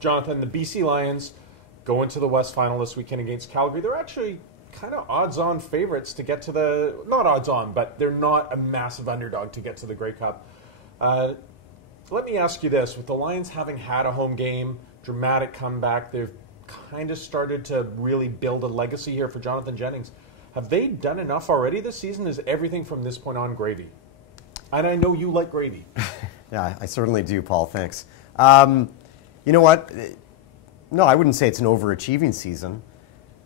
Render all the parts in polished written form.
Jonathan, the BC Lions go into the West Final this weekend against Calgary. They're actually kind of odds-on favorites to get to the... Not odds-on, but they're not a massive underdog to get to the Grey Cup. Let me ask you this. With the Lions having had a home game, dramatic comeback, they've kind of started to really build a legacy here for Jonathan Jennings. Have they done enough already this season? Is everything from this point on gravy? And I know you like gravy. Yeah, I certainly do, Paul. Thanks. You know what? No, I wouldn't say it's an overachieving season.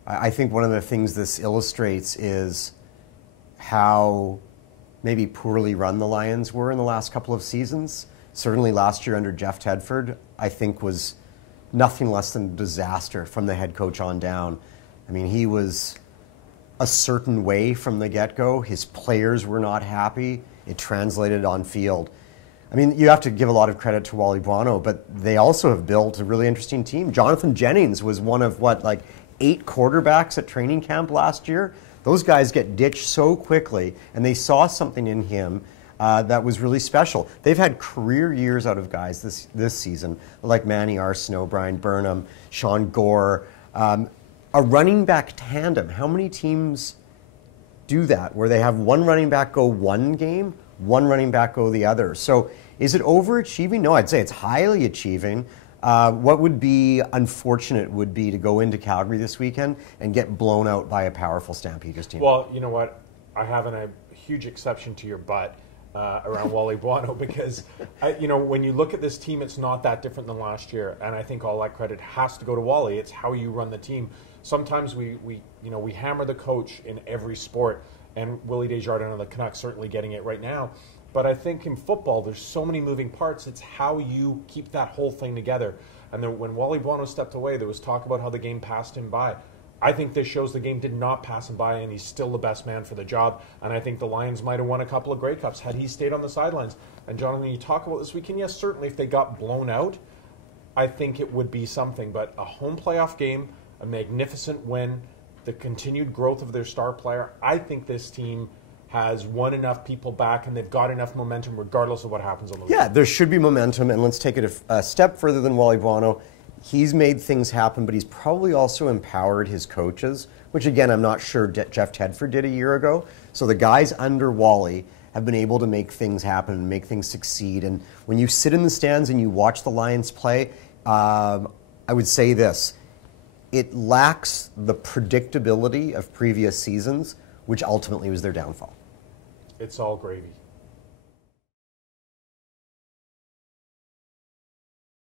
I think one of the things this illustrates is how maybe poorly run the Lions were in the last couple of seasons. Certainly last year under Jeff Tedford, I think was nothing less than a disaster from the head coach on down. I mean, he was a certain way from the get-go. His players were not happy. It translated on field. I mean, you have to give a lot of credit to Wally Buono, but they also have built a really interesting team. Jonathan Jennings was one of, 8 quarterbacks at training camp last year. Those guys get ditched so quickly, and they saw something in him that was really special. They've had career years out of guys this season, like Manny Arsenault, Brian Burnham, Sean Gore. A running back tandem. How many teams do that, where they have one running back go one game, one running back go the other? So is it overachieving? No, I'd say it's highly achieving. What would be unfortunate would be to go into Calgary this weekend and get blown out by a powerful Stampeders team. Well, you know what? I have a huge exception to your butt around Wally Buono because, when you look at this team, it's not that different than last year. And I think all that credit has to go to Wally. It's how you run the team. Sometimes we hammer the coach in every sport, and Willie Desjardins of the Canucks certainly getting it right now. But I think in football, there's so many moving parts. It's how you keep that whole thing together. And then when Wally Buono stepped away, there was talk about how the game passed him by. I think this shows the game did not pass him by, and he's still the best man for the job. And I think the Lions might have won a couple of Grey Cups had he stayed on the sidelines. And Jonathan, you talk about this weekend, yes, certainly if they got blown out, I think it would be something. But a home playoff game, a magnificent win, the continued growth of their star player, I think this team has won enough people back and they've got enough momentum regardless of what happens on the weekend. Yeah, there should be momentum, and let's take it a step further than Wally Buono. He's made things happen, but he's probably also empowered his coaches, which again, I'm not sure Jeff Tedford did a year ago. So the guys under Wally have been able to make things happen and make things succeed. And when you sit in the stands and you watch the Lions play, I would say this. It lacks the predictability of previous seasons, which ultimately was their downfall. It's all gravy.